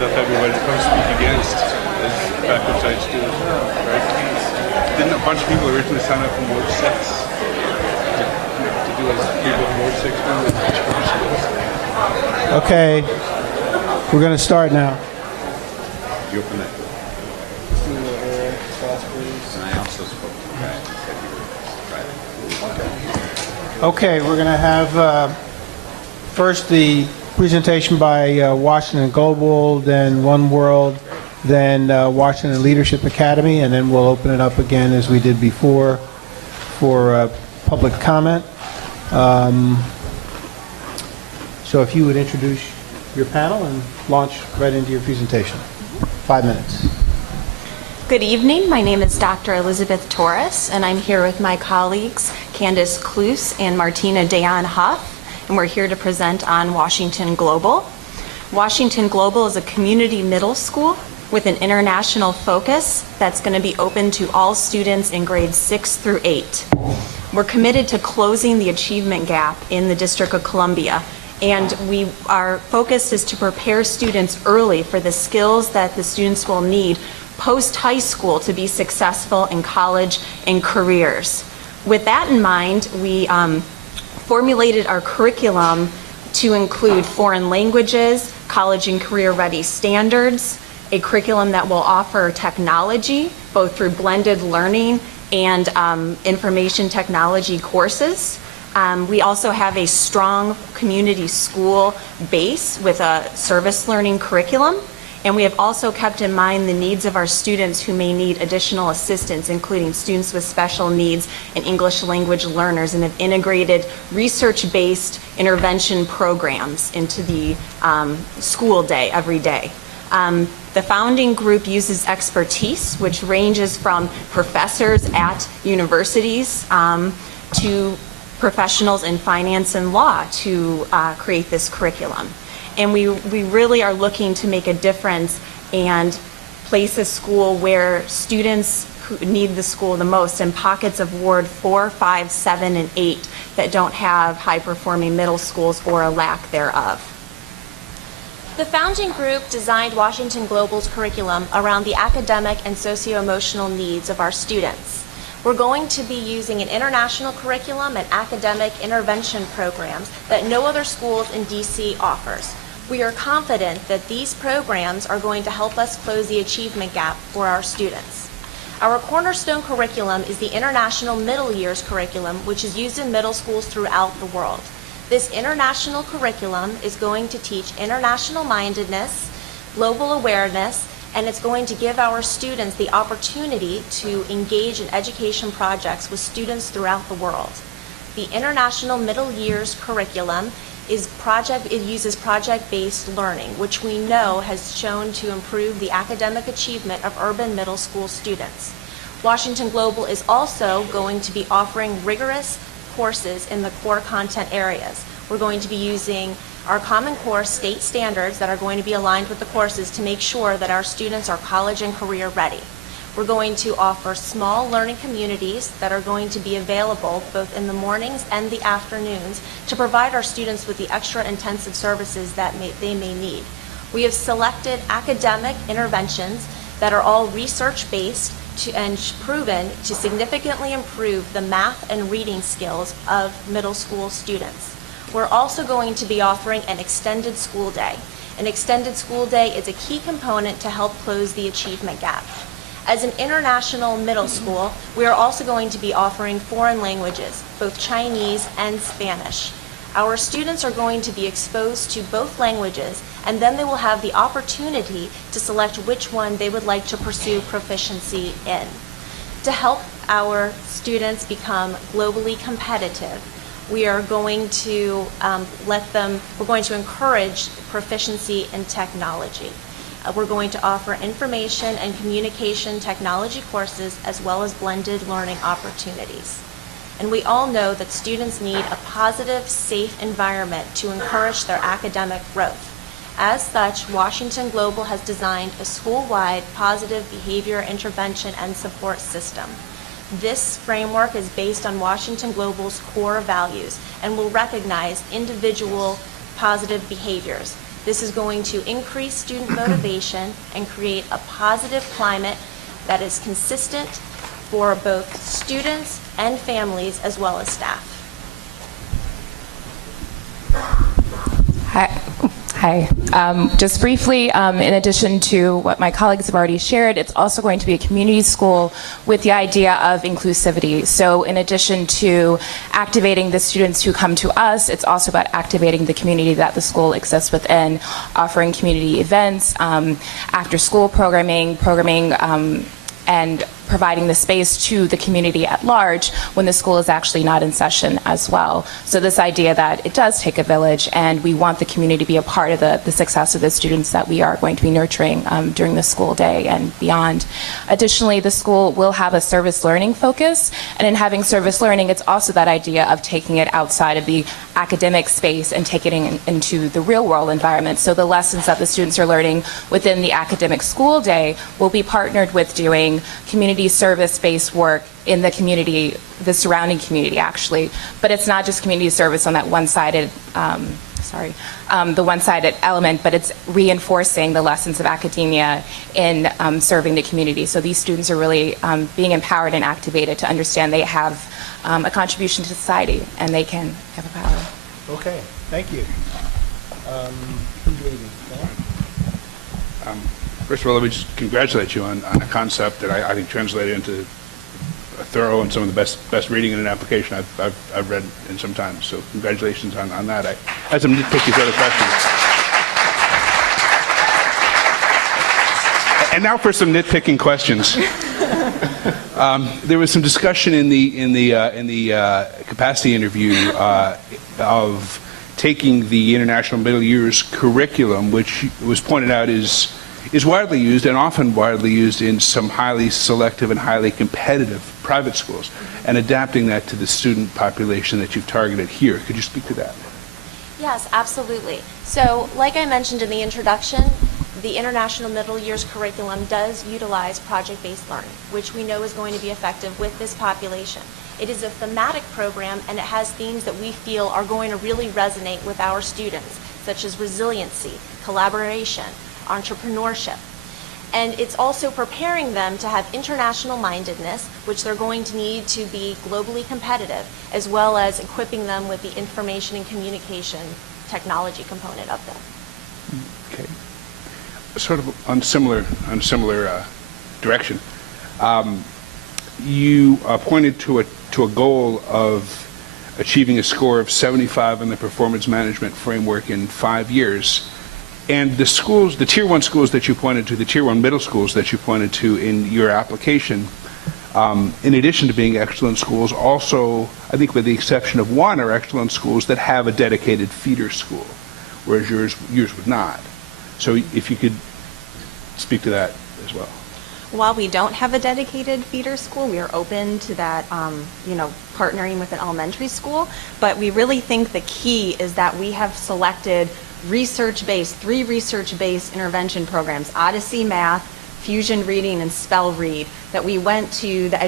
that everybody to come speak against is backward students, right? Didn't a bunch of people originally sign up for Mode 6 to do as people in Mode 6 do? Okay, we're going to start now. You open it. And I also spoke to the guy and said he would. Okay, we're going to have first the presentation by Washington Global, then One World, then Washington Leadership Academy, and then we'll open it up again as we did before for public comment. So if you would introduce your panel and launch right into your presentation. 5 minutes. Good evening. My name is Dr. Elizabeth Torres, and I'm here with my colleagues Candace Kloos and Martina Dayan Huff, and we're here to present on Washington Global. Washington Global is a community middle school with an international focus that's going to be open to all students in grades 6 through 8. We're committed to closing the achievement gap in the District of Columbia, and our focus is to prepare students early for the skills that the students will need post-high school to be successful in college and careers. With that in mind, we formulated our curriculum to include foreign languages, college and career-ready standards, a curriculum that will offer technology, both through blended learning and information technology courses. We also have a strong community school base with a service learning curriculum. And we have also kept in mind the needs of our students who may need additional assistance, including students with special needs and English language learners, and have integrated research-based intervention programs into the school day every day. The founding group uses expertise, which ranges from professors at universities to professionals in finance and law to create this curriculum. And we really are looking to make a difference and place a school where students who need the school the most in pockets of Ward 4, 5, 7, and 8 that don't have high-performing middle schools or a lack thereof. The founding group designed Washington Global's curriculum around the academic and socio-emotional needs of our students. We're going to be using an international curriculum and academic intervention programs that no other schools in DC offers. We are confident that these programs are going to help us close the achievement gap for our students. Our cornerstone curriculum is the International Middle Years curriculum, which is used in middle schools throughout the world. This international curriculum is going to teach international mindedness, global awareness, and it's going to give our students the opportunity to engage in education projects with students throughout the world. The International Middle Years curriculum it uses project-based learning, which we know has shown to improve the academic achievement of urban middle school students. Washington Global is also going to be offering rigorous courses in the core content areas. We're going to be using our Common Core state standards that are going to be aligned with the courses to make sure that our students are college and career ready. We're going to offer small learning communities that are going to be available both in the mornings and the afternoons to provide our students with the extra intensive services that they may need. We have selected academic interventions that are all research-based and proven to significantly improve the math and reading skills of middle school students. We're also going to be offering an extended school day. An extended school day is a key component to help close the achievement gap. As an international middle school, we are also going to be offering foreign languages, both Chinese and Spanish. Our students are going to be exposed to both languages, and then they will have the opportunity to select which one they would like to pursue proficiency in. To help our students become globally competitive, we are going to encourage proficiency in technology. We're going to offer information and communication technology courses as well as blended learning opportunities. And we all know that students need a positive, safe environment to encourage their academic growth. As such, Washington Global has designed a school-wide positive behavior intervention and support system. This framework is based on Washington Global's core values and will recognize individual positive behaviors. This is going to increase student motivation and create a positive climate that is consistent for both students and families as well as staff. Hi. Just briefly, in addition to what my colleagues have already shared, it's also going to be a community school with the idea of inclusivity. So in addition to activating the students who come to us, it's also about activating the community that the school exists within, offering community events, after-school programming, and providing the space to the community at large when the school is actually not in session as well. So this idea that it does take a village, and we want the community to be a part of the success of the students that we are going to be nurturing during the school day and beyond. Additionally, the school will have a service learning focus, and in having service learning, it's also that idea of taking it outside of the academic space and taking it into the real world environment. So the lessons that the students are learning within the academic school day will be partnered with doing community service-based work in the community, the surrounding community actually. But it's not just community service on that one-sided, the one-sided element, but it's reinforcing the lessons of academia in serving the community. So these students are really being empowered and activated to understand they have a contribution to society and they can have a power. Okay, thank you. Who's leading? First of all, let me just congratulate you on a concept that I think translated into a thorough and some of the best reading in an application I've read in some time. So congratulations on that. I had some nitpicky other questions. And now for some nitpicking questions. There was some discussion in the capacity interview of taking the International Middle Years curriculum, which was pointed out is widely used and often widely used in some highly selective and highly competitive private schools, and adapting that to the student population that you've targeted here. Could you speak to that? Yes, absolutely. So, like I mentioned in the introduction, the International Middle Years curriculum does utilize project-based learning, which we know is going to be effective with this population. It is a thematic program, and it has themes that we feel are going to really resonate with our students, such as resiliency, collaboration, entrepreneurship. And it's also preparing them to have international mindedness, which they're going to need to be globally competitive, as well as equipping them with the information and communication technology component of them. Okay. Sort of on similar direction. You pointed to a goal of achieving a score of 75 in the performance management framework in 5 years. And the schools, the Tier 1 schools that you pointed to, the Tier 1 middle schools that you pointed to in your application, in addition to being excellent schools, also, I think with the exception of one, are excellent schools that have a dedicated feeder school, whereas yours would not. So if you could speak to that as well. While we don't have a dedicated feeder school, we are open to that, partnering with an elementary school. But we really think the key is that we have selected three research-based intervention programs: Odyssey Math, Fusion Reading, and Spell Read, that we went to the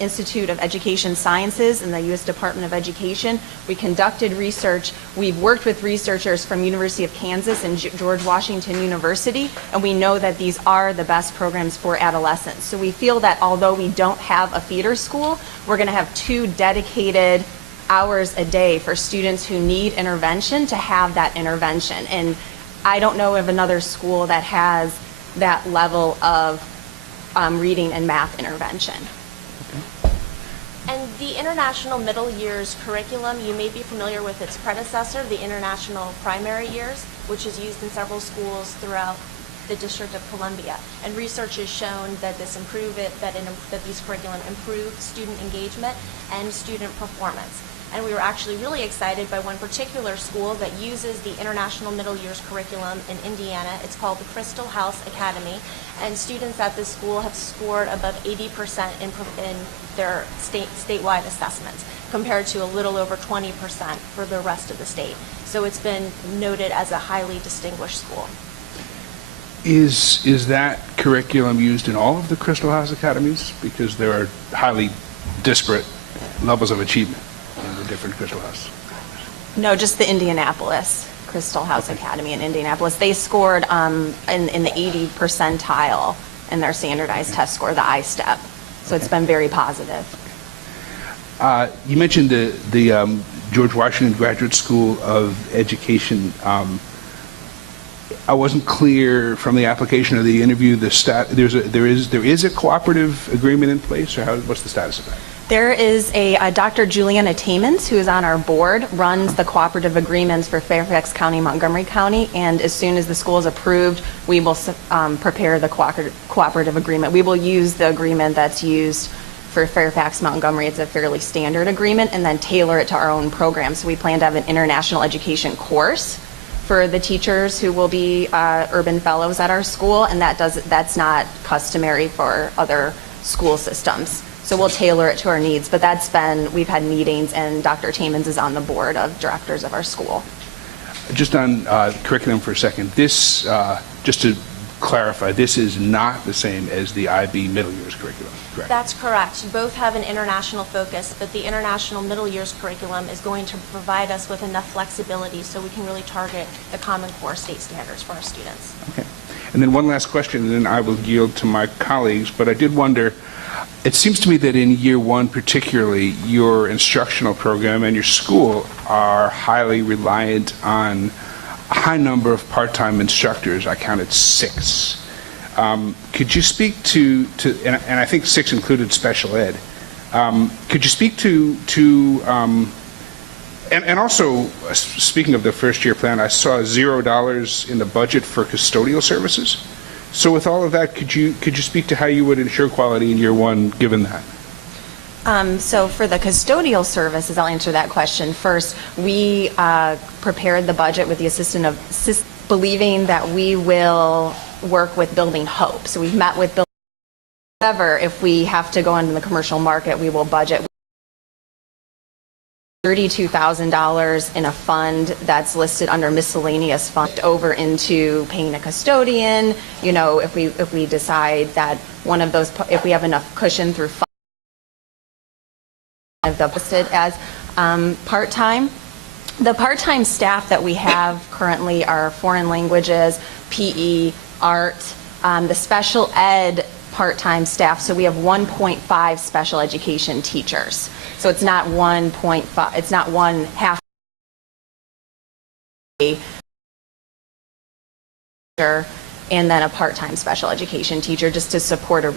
Institute of Education Sciences in the U.S. Department of Education. We conducted research. We've worked with researchers from University of Kansas and George Washington University, and we know that these are the best programs for adolescents. So we feel that although we don't have a feeder school, we're going to have 2 dedicated hours a day for students who need intervention to have that intervention. And I don't know of another school that has that level of reading and math intervention. And the International Middle Years curriculum, you may be familiar with its predecessor, the International Primary Years, which is used in several schools throughout the District of Columbia. And research has shown that that these curriculum improve student engagement and student performance. And we were actually really excited by one particular school that uses the International Middle Years curriculum in Indiana. It's called the Crystal House Academy, and students at this school have scored above 80% in their statewide assessments, compared to a little over 20% for the rest of the state. So it's been noted as a highly distinguished school. Is that curriculum used in all of the Crystal House Academies? Because there are highly disparate levels of achievement in the different Crystal House. No, just the Indianapolis Crystal House Academy in Indianapolis. They scored in the 80 percentile in their standardized test score, the I-STEP. So it's been very positive. You mentioned the George Washington Graduate School of Education. I wasn't clear from the application or the interview. There is a cooperative agreement in place, or what's the status of that? There is a Dr. Juliana Tamans, who is on our board, runs the cooperative agreements for Fairfax County, Montgomery County, and as soon as the school is approved, we will prepare the cooperative agreement. We will use the agreement that's used for Fairfax, Montgomery. It's a fairly standard agreement, and then tailor it to our own program. So we plan to have an international education course for the teachers who will be urban fellows at our school, and that's not customary for other school systems. So we'll tailor it to our needs, but we've had meetings, and Dr. Tamans is on the board of directors of our school. Just on curriculum for a second, this, just to clarify, this is not the same as the IB middle years curriculum, correct? That's correct. Both have an international focus, but the international middle years curriculum is going to provide us with enough flexibility so we can really target the Common Core state standards for our students. Okay. And then one last question, and then I will yield to my colleagues, but I did wonder, it seems to me that in year one particularly, your instructional program and your school are highly reliant on a high number of part-time instructors. I counted 6. Could you speak to and I think 6 included special ed. Could you speak and also, speaking of the first year plan, I saw $0 in the budget for custodial services. So with all of that, could you speak to how you would ensure quality in year one, given that? So for the custodial services, I'll answer that question first. We prepared the budget with the assistance of believing that we will work with Building Hope. So we've met with Building Hope. However, if we have to go into the commercial market, we will budget $32,000 in a fund that's listed under miscellaneous fund over into paying a custodian. You know, if we decide that one of those, if we have enough cushion through fund, listed as part-time. The part-time staff that we have currently are foreign languages, PE, art, the special ed part-time staff. So we have 1.5 special education teachers. So it's not 1.5, it's not one half and then a part-time special education teacher just to support a